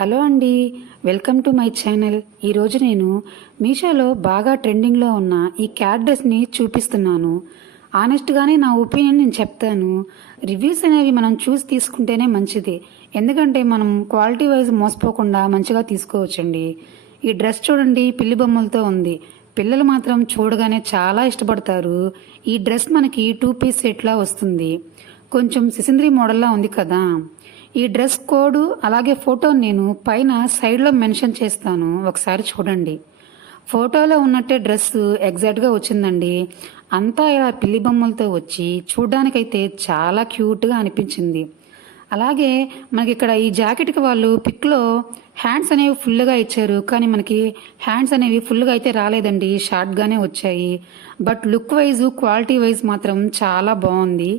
Hello అండి, welcome to my channel. ఈరోజు నేను మీషోలో బాగా ట్రెండింగ్లో ఉన్న ఈ క్యాట్ డ్రెస్ని చూపిస్తున్నాను. ఆనెస్ట్గానే నా ఒపీనియన్ నేను చెప్తాను. రివ్యూస్ అనేవి మనం చూసి తీసుకుంటేనే మంచిది, ఎందుకంటే మనం క్వాలిటీ వైజ్ మోసపోకుండా మంచిగా తీసుకోవచ్చండి. ఈ డ్రెస్ చూడండి, పిల్లి బొమ్మలతో ఉంది. పిల్లలు మాత్రం చూడగానే చాలా ఇష్టపడతారు. ఈ డ్రెస్ మనకి 2 పీస్ సెట్లా వస్తుంది. కొంచెం సిసింద్రి మోడల్లా ఉంది కదా. ఈ డ్రెస్ కోడ్ అలాగే ఫోటో నేను పైన సైడ్లో మెన్షన్ చేస్తాను, ఒకసారి చూడండి. ఫోటోలో ఉన్నట్టే డ్రెస్ ఎగ్జాక్ట్గా వచ్చిందండి. అంతా ఇలా పిల్లి బొమ్మలతో వచ్చి చూడ్డానికైతే చాలా క్యూట్గా అనిపించింది. అలాగే మనకి ఇక్కడ ఈ జాకెట్కి వాళ్ళు పిక్లో హ్యాండ్స్ అనేవి ఫుల్గా ఇచ్చారు, కానీ మనకి హ్యాండ్స్ అనేవి ఫుల్గా అయితే రాలేదండి, షార్ట్గానే వచ్చాయి. But look wise quality wise మాత్రం చాలా బాగుంది.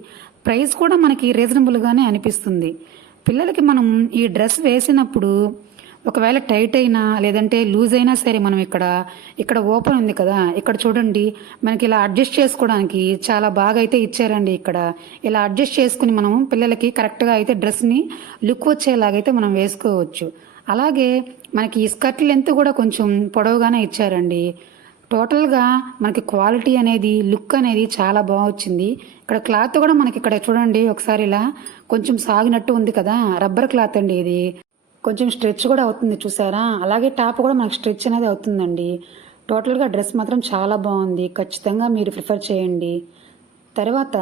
ప్రైస్ కూడా మనకి రీజనబుల్గానే అనిపిస్తుంది. పిల్లలకి మనం ఈ డ్రెస్ వేసినప్పుడు ఒకవేళ టైట్ అయినా లేదంటే లూజ్ అయినా సరే మనం ఇక్కడ ఓపెన్ ఉంది కదా, ఇక్కడ చూడండి మనకి ఇలా అడ్జస్ట్ చేసుకోవడానికి చాలా బాగా అయితే ఇచ్చారండి. ఇక్కడ ఇలా అడ్జస్ట్ చేసుకుని మనం పిల్లలకి కరెక్ట్గా అయితే డ్రెస్ని లుక్ వచ్చేలాగైతే మనం వేసుకోవచ్చు. అలాగే మనకి ఈ స్కర్ట్ లెంత్ కూడా కొంచెం పొడవుగానే ఇచ్చారండి. టోటల్గా మనకి క్వాలిటీ అనేది, లుక్ అనేది చాలా బాగా వచ్చింది. ఇక్కడ క్లాత్ కూడా మనకి ఇక్కడ చూడండి ఒకసారి ఇలా కొంచెం సాగినట్టు ఉంది కదా, రబ్బర్ క్లాత్ అండి ఇది. కొంచెం స్ట్రెచ్ కూడా అవుతుంది చూసారా. అలాగే టాప్ కూడా మనకి స్ట్రెచ్ అనేది అవుతుందండి. టోటల్గా డ్రెస్ మాత్రం చాలా బాగుంది, ఖచ్చితంగా మీరు ప్రిఫర్ చేయండి. తర్వాత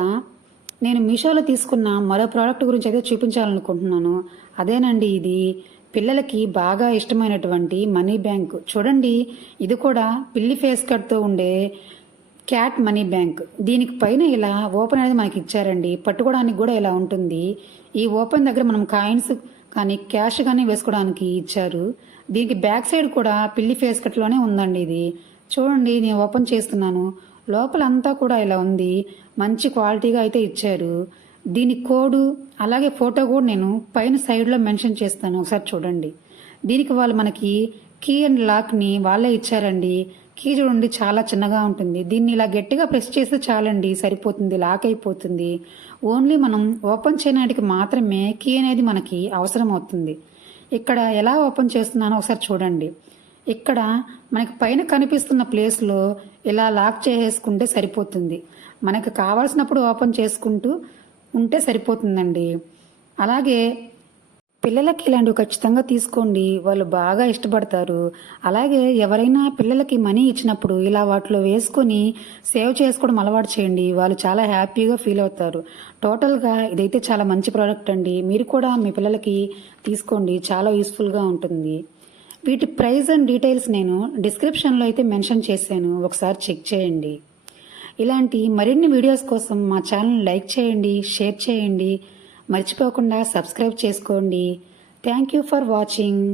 నేను మీషోలో తీసుకున్న మరో ప్రోడక్ట్ గురించి అయితే చూపించాలనుకుంటున్నాను. అదేనండి, ఇది పిల్లలకి బాగా ఇష్టమైనటువంటి మనీ బ్యాంక్. చూడండి, ఇది కూడా పిల్లి ఫేస్ కట్తో ఉండే క్యాట్ మనీ బ్యాంక్. దీనికి పైన ఇలా ఓపెన్ అనేది మనకి ఇచ్చారండి, పట్టుకోవడానికి కూడా ఇలా ఉంటుంది. ఈ ఓపెన్ దగ్గర మనం కాయిన్స్ కానీ క్యాష్ కానీ వేసుకోవడానికి ఇచ్చారు. దీనికి బ్యాక్ సైడ్ కూడా పిల్లి ఫేస్ కట్లోనే ఉందండి. ఇది చూడండి, నేను ఓపెన్ చేస్తున్నాను, లోపలంతా కూడా ఇలా ఉంది. మంచి క్వాలిటీగా అయితే ఇచ్చారు. దీని కోడు అలాగే ఫోటో కూడా నేను పైన సైడ్లో మెన్షన్ చేస్తాను, ఒకసారి చూడండి. దీనికి వాళ్ళు మనకి కీ అండ్ లాక్ని వాళ్ళే ఇచ్చారండి. కీ చూడండి చాలా చిన్నగా ఉంటుంది. దీన్ని ఇలా గట్టిగా ప్రెస్ చేస్తే చాలండి, సరిపోతుంది, లాక్ అయిపోతుంది. ఓన్లీ మనం ఓపెన్ చేయడానికి మాత్రమే కీ అనేది మనకి అవసరం అవుతుంది. ఇక్కడ ఎలా ఓపెన్ చేస్తున్నానో ఒకసారి చూడండి. ఇక్కడ మనకి పైన కనిపిస్తున్న ప్లేస్లో ఇలా లాక్ చేసేసుకుంటే సరిపోతుంది. మనకు కావాల్సినప్పుడు ఓపెన్ చేసుకుంటూ ఉంటే సరిపోతుందండి. అలాగే పిల్లలకి ఇలాంటివి ఖచ్చితంగా తీసుకోండి, వాళ్ళు బాగా ఇష్టపడతారు. అలాగే ఎవరైనా పిల్లలకి మనీ ఇచ్చినప్పుడు ఇలా వాటిలో వేసుకొని సేవ్ చేసుకోవడం అలవాటు చేయండి, వాళ్ళు చాలా హ్యాపీగా ఫీల్ అవుతారు. టోటల్గా ఇదైతే చాలా మంచి ప్రోడక్ట్ అండి. మీరు కూడా మీ పిల్లలకి తీసుకోండి, చాలా యూస్ఫుల్గా ఉంటుంది. వీటి ప్రైస్ అండ్ డీటెయిల్స్ నేను డిస్క్రిప్షన్లో అయితే మెన్షన్ చేశాను, ఒకసారి చెక్ చేయండి. ఇలాంటి మరిన్ని వీడియోస్ కోసం మా ఛానల్ లైక్ చేయండి, షేర్ చేయండి, మర్చిపోకుండా సబ్స్క్రైబ్ చేసుకోండి. Thank you for watching.